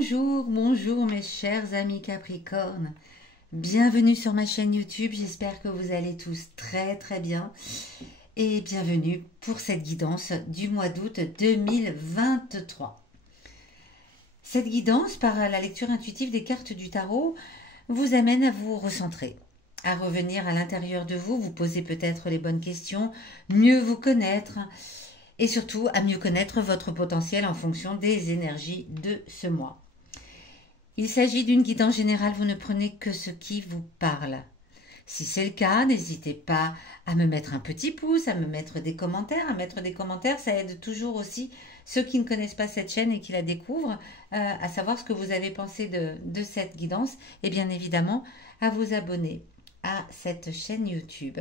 Bonjour, bonjour mes chers amis Capricorne. Bienvenue sur ma chaîne YouTube, j'espère que vous allez tous très bien. Et bienvenue pour cette guidance du mois d'août 2023. Cette guidance, par la lecture intuitive des cartes du tarot, vous amène à vous recentrer, à revenir à l'intérieur de vous, vous poser peut-être les bonnes questions, mieux vous connaître et surtout à mieux connaître votre potentiel en fonction des énergies de ce mois. Il s'agit d'une guidance générale, vous ne prenez que ce qui vous parle. Si c'est le cas, n'hésitez pas à me mettre un petit pouce, à me mettre des commentaires. À mettre des commentaires, ça aide toujours aussi ceux qui ne connaissent pas cette chaîne et qui la découvrent, à savoir ce que vous avez pensé de cette guidance et bien évidemment à vous abonner à cette chaîne YouTube.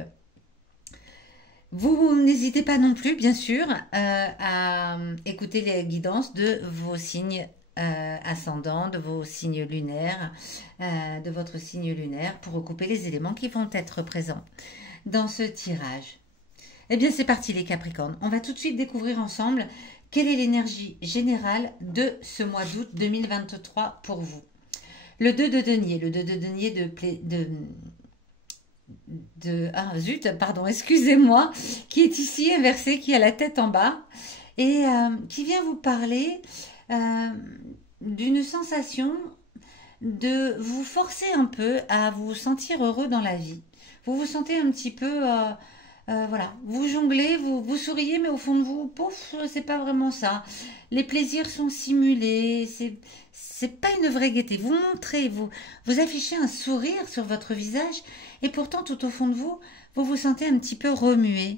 Vous n'hésitez pas non plus, bien sûr, à écouter les guidances de vos signes ascendants, de vos signes lunaires, de votre signe lunaire, pour recouper les éléments qui vont être présents dans ce tirage. Eh bien, c'est parti les Capricornes. On va tout de suite découvrir ensemble quelle est l'énergie générale de ce mois d'août 2023 pour vous. Le 2 de denier, le 2 de denier excusez-moi, qui est ici inversé, qui a la tête en bas et qui vient vous parler d'une sensation de vous forcer un peu à vous sentir heureux dans la vie. Vous vous sentez un petit peu, voilà, vous jonglez, vous souriez, mais au fond de vous, pouf, c'est pas vraiment ça. Les plaisirs sont simulés, c'est pas une vraie gaieté. Vous montrez, vous affichez un sourire sur votre visage, et pourtant tout au fond de vous, vous vous sentez un petit peu remué.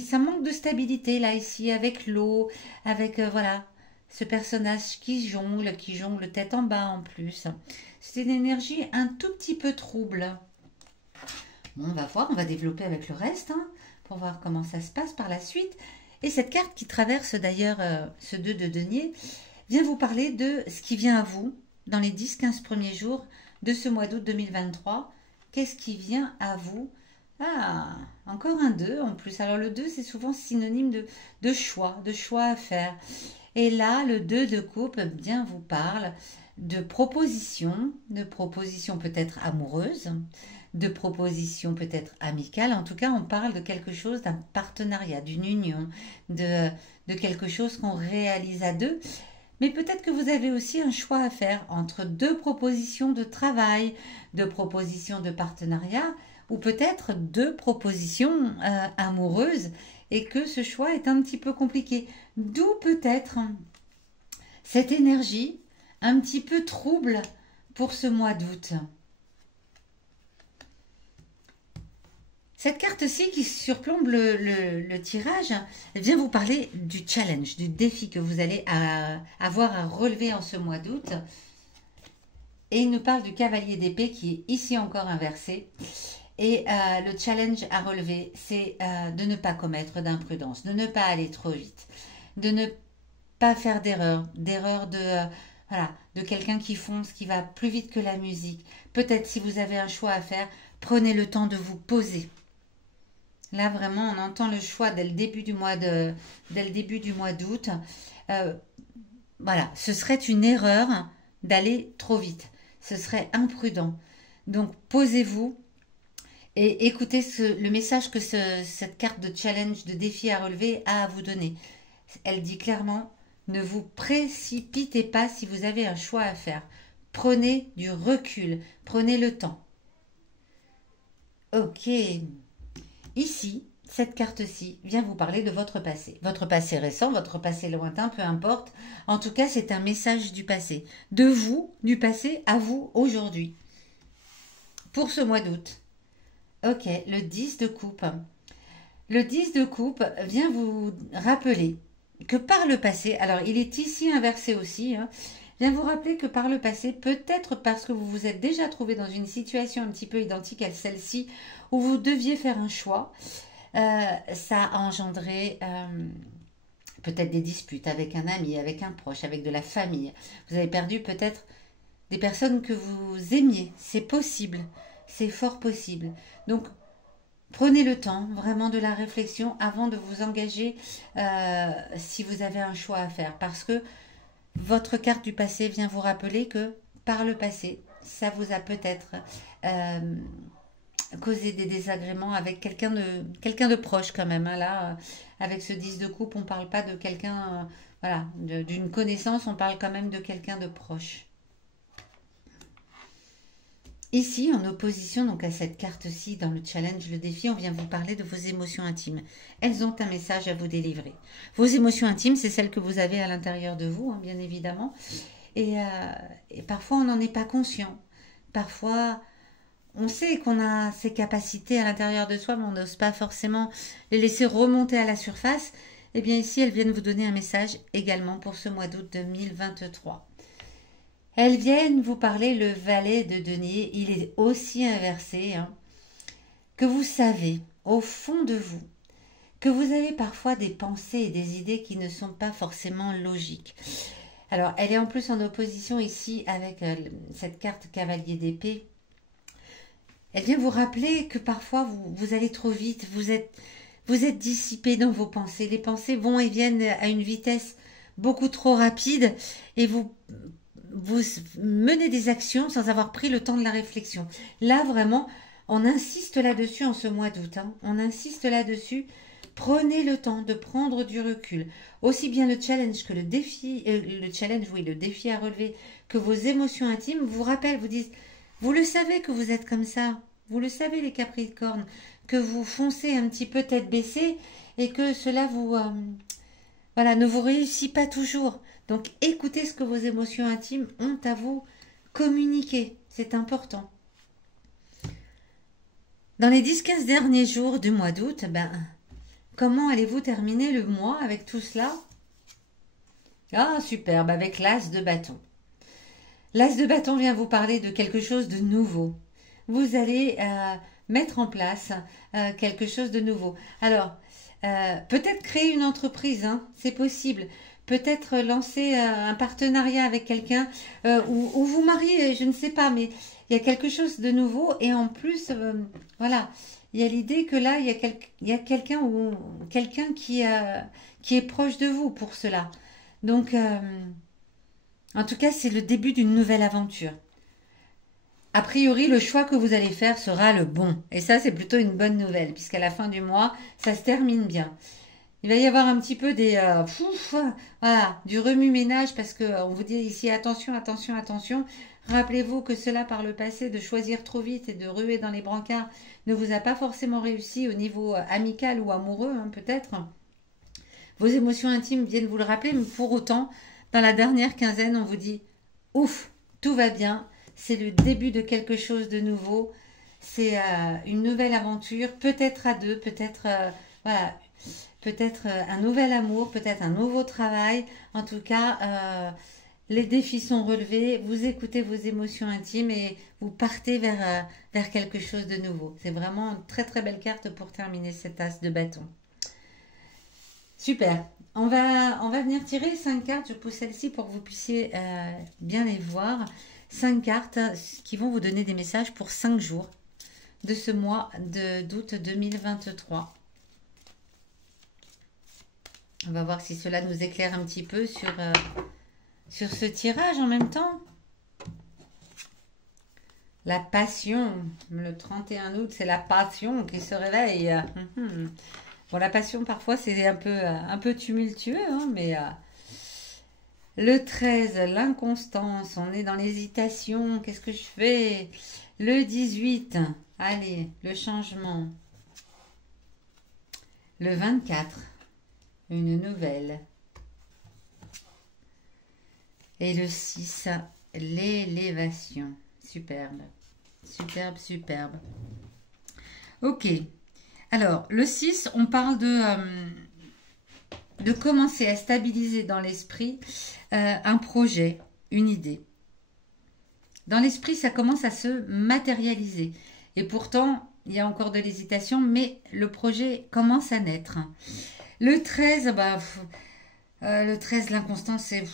Ça manque de stabilité là ici avec l'eau, avec voilà ce personnage qui jongle tête en bas en plus. C'est une énergie un tout petit peu trouble. Bon, on va voir, on va développer avec le reste pour voir comment ça se passe par la suite. Et cette carte qui traverse d'ailleurs ce 2 de denier vient vous parler de ce qui vient à vous dans les 10-15 premiers jours de ce mois d'août 2023. Qu'est-ce qui vient à vous? Ah, encore un 2 en plus. Alors le 2, c'est souvent synonyme de choix à faire. Et là, le 2 de coupe bien vous parle de propositions peut-être amoureuses, de propositions peut-être amicales. En tout cas, on parle de quelque chose, d'un partenariat, d'une union, de quelque chose qu'on réalise à deux. Mais peut-être que vous avez aussi un choix à faire entre deux propositions de travail, deux propositions de partenariat, ou peut-être deux propositions amoureuses, et que ce choix est un petit peu compliqué. D'où peut-être cette énergie un petit peu trouble pour ce mois d'août. Cette carte-ci qui surplombe le tirage vient vous parler du challenge, du défi que vous allez avoir à relever en ce mois d'août. Et il nous parle du cavalier d'épée qui est ici encore inversé. Et le challenge à relever, c'est de ne pas commettre d'imprudence, de ne pas aller trop vite, de ne pas faire d'erreur, voilà, de quelqu'un qui fonce, qui va plus vite que la musique. Peut-être si vous avez un choix à faire, prenez le temps de vous poser. Là, vraiment, on entend le choix dès le début du mois d'août. Voilà, ce serait une erreur d'aller trop vite. Ce serait imprudent. Donc, posez-vous et écoutez le message que cette carte de challenge, de défi à relever a à vous donner. Elle dit clairement, ne vous précipitez pas si vous avez un choix à faire. Prenez du recul, prenez le temps. Ok. Ici, cette carte-ci vient vous parler de votre passé récent, votre passé lointain, peu importe. En tout cas, c'est un message du passé. De vous, du passé, à vous, aujourd'hui. Pour ce mois d'août. Ok, le 10 de coupe. Le 10 de coupe vient vous rappeler que par le passé, alors il est ici inversé aussi, vient vous rappeler que par le passé, peut-être parce que vous vous êtes déjà trouvé dans une situation un petit peu identique à celle-ci, où vous deviez faire un choix, ça a engendré peut-être des disputes avec un ami, avec un proche, avec de la famille. Vous avez perdu peut-être des personnes que vous aimiez. C'est possible, c'est fort possible. Donc, prenez le temps vraiment de la réflexion avant de vous engager si vous avez un choix à faire. Parce que Votre carte du passé vient vous rappeler que par le passé, ça vous a peut-être euh, causé des désagréments avec quelqu'un de proche quand même, hein. Là, avec ce 10 de coupe, on ne parle pas de quelqu'un, voilà, d'une connaissance, on parle quand même de quelqu'un de proche. Ici, en opposition donc à cette carte-ci, dans le challenge, le défi, on vient vous parler de vos émotions intimes. Elles ont un message à vous délivrer. Vos émotions intimes, c'est celles que vous avez à l'intérieur de vous, hein, bien évidemment. Et, euh, et parfois, on n'en est pas conscient. Parfois, on sait qu'on a ces capacités à l'intérieur de soi, mais on n'ose pas forcément les laisser remonter à la surface. Eh bien, ici, elles viennent vous donner un message également pour ce mois d'août 2023. Elles viennent vous parler le valet de denier. Il est aussi inversé, hein, que vous savez, au fond de vous, que vous avez parfois des pensées et des idées qui ne sont pas forcément logiques. Alors, elle est en plus en opposition ici avec cette carte cavalier d'épée. Elle vient vous rappeler que parfois vous allez trop vite, vous êtes dissipé dans vos pensées. Les pensées vont et viennent à une vitesse beaucoup trop rapide et vous menez des actions sans avoir pris le temps de la réflexion. Là, vraiment, on insiste là-dessus en ce mois d'août, hein. On insiste là-dessus. Prenez le temps de prendre du recul. Aussi bien le challenge que le défi, le challenge, oui, le défi à relever, que vos émotions intimes vous rappellent, vous disent, vous le savez que vous êtes comme ça. Vous le savez, les Capricornes, que vous foncez un petit peu tête baissée et que cela vous, voilà, ne vous réussit pas toujours. Donc, écoutez ce que vos émotions intimes ont à vous communiquer. C'est important. Dans les 10-15 derniers jours du mois d'août, ben, comment allez-vous terminer le mois avec tout cela? Ah, superbe, avec l'as de bâton. L'as de bâton vient vous parler de quelque chose de nouveau. Vous allez mettre en place quelque chose de nouveau. Alors, peut-être créer une entreprise, hein, c'est possible. Peut-être lancer un partenariat avec quelqu'un ou vous marier, je ne sais pas, mais il y a quelque chose de nouveau et en plus, voilà, il y a l'idée que là, il y a quelqu'un ou quelqu'un qui est proche de vous pour cela. Donc, en tout cas, c'est le début d'une nouvelle aventure. A priori, le choix que vous allez faire sera le bon. Et ça, c'est plutôt une bonne nouvelle, puisqu'à la fin du mois, ça se termine bien. Il va y avoir un petit peu voilà, du remue-ménage, parce que on vous dit ici, attention, attention, attention. Rappelez-vous que cela, par le passé, de choisir trop vite et de ruer dans les brancards, ne vous a pas forcément réussi au niveau amical ou amoureux, hein, peut-être. Vos émotions intimes viennent vous le rappeler, mais pour autant, dans la dernière quinzaine, on vous dit, ouf, tout va bien. C'est le début de quelque chose de nouveau. C'est une nouvelle aventure, peut-être à deux, peut-être voilà, peut-être un nouvel amour, peut-être un nouveau travail. En tout cas, les défis sont relevés. Vous écoutez vos émotions intimes et vous partez vers quelque chose de nouveau. C'est vraiment une très très belle carte pour terminer cette as de bâton. Super. On va venir tirer 5 cartes. Je pose celle-ci pour que vous puissiez bien les voir. 5 cartes qui vont vous donner des messages pour 5 jours de ce mois d'août 2023. On va voir si cela nous éclaire un petit peu sur ce tirage en même temps. La passion, le 31 août, c'est la passion qui se réveille. Bon, la passion, parfois, c'est un peu tumultueux, hein, mais le 13, l'inconstance, on est dans l'hésitation, qu'est-ce que je fais? Le 18, allez, le changement. Le 24, une nouvelle. Et le 6, l'élévation. Superbe, superbe, superbe. Ok. Alors, le 6, on parle de commencer à stabiliser dans l'esprit un projet, une idée. Dans l'esprit, ça commence à se matérialiser. Et pourtant, il y a encore de l'hésitation, mais le projet commence à naître. Le 13, le 13, l'inconstance, c'est...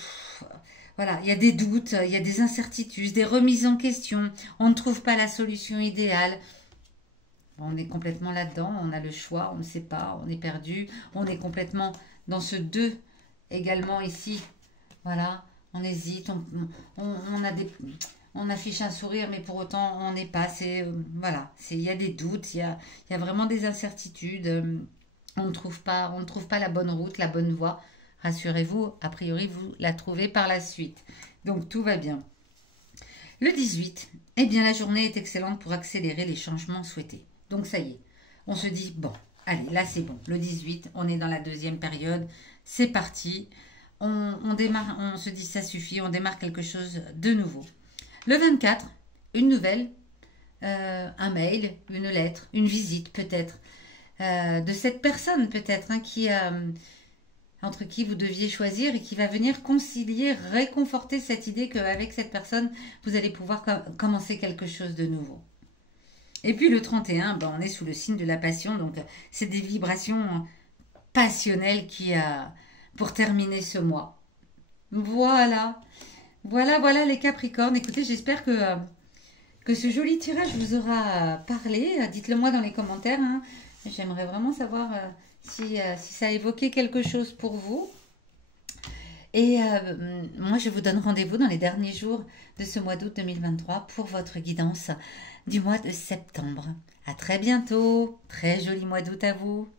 Voilà, il y a des doutes, il y a des incertitudes, des remises en question. On ne trouve pas la solution idéale. On est complètement là-dedans, on a le choix, on ne sait pas, on est perdu. On est complètement dans ce 2 également ici. Voilà, on hésite, on a on affiche un sourire, mais pour autant on n'est pas. Voilà, il y a des doutes, il y a vraiment des incertitudes. On ne trouve pas la bonne route, la bonne voie. Rassurez-vous, a priori vous la trouvez par la suite. Donc tout va bien. Le 18, eh bien la journée est excellente pour accélérer les changements souhaités. Donc ça y est, on se dit, bon, allez, là c'est bon. Le 18, on est dans la deuxième période, c'est parti. On démarre, on se dit ça suffit, on démarre quelque chose de nouveau. Le 24, une nouvelle, un mail, une lettre, une visite peut-être, de cette personne peut-être, hein, entre qui vous deviez choisir et qui va venir concilier, réconforter cette idée qu'avec cette personne, vous allez pouvoir commencer quelque chose de nouveau. Et puis le 31, ben, on est sous le signe de la passion, donc c'est des vibrations passionnelles pour terminer ce mois. Voilà, voilà les Capricornes. Écoutez, j'espère que ce joli tirage vous aura parlé. Dites-le moi dans les commentaires, hein. J'aimerais vraiment savoir si ça a évoqué quelque chose pour vous. Et moi, je vous donne rendez-vous dans les derniers jours de ce mois d'août 2023 pour votre guidance du mois de septembre. À très bientôt. Très joli mois d'août à vous.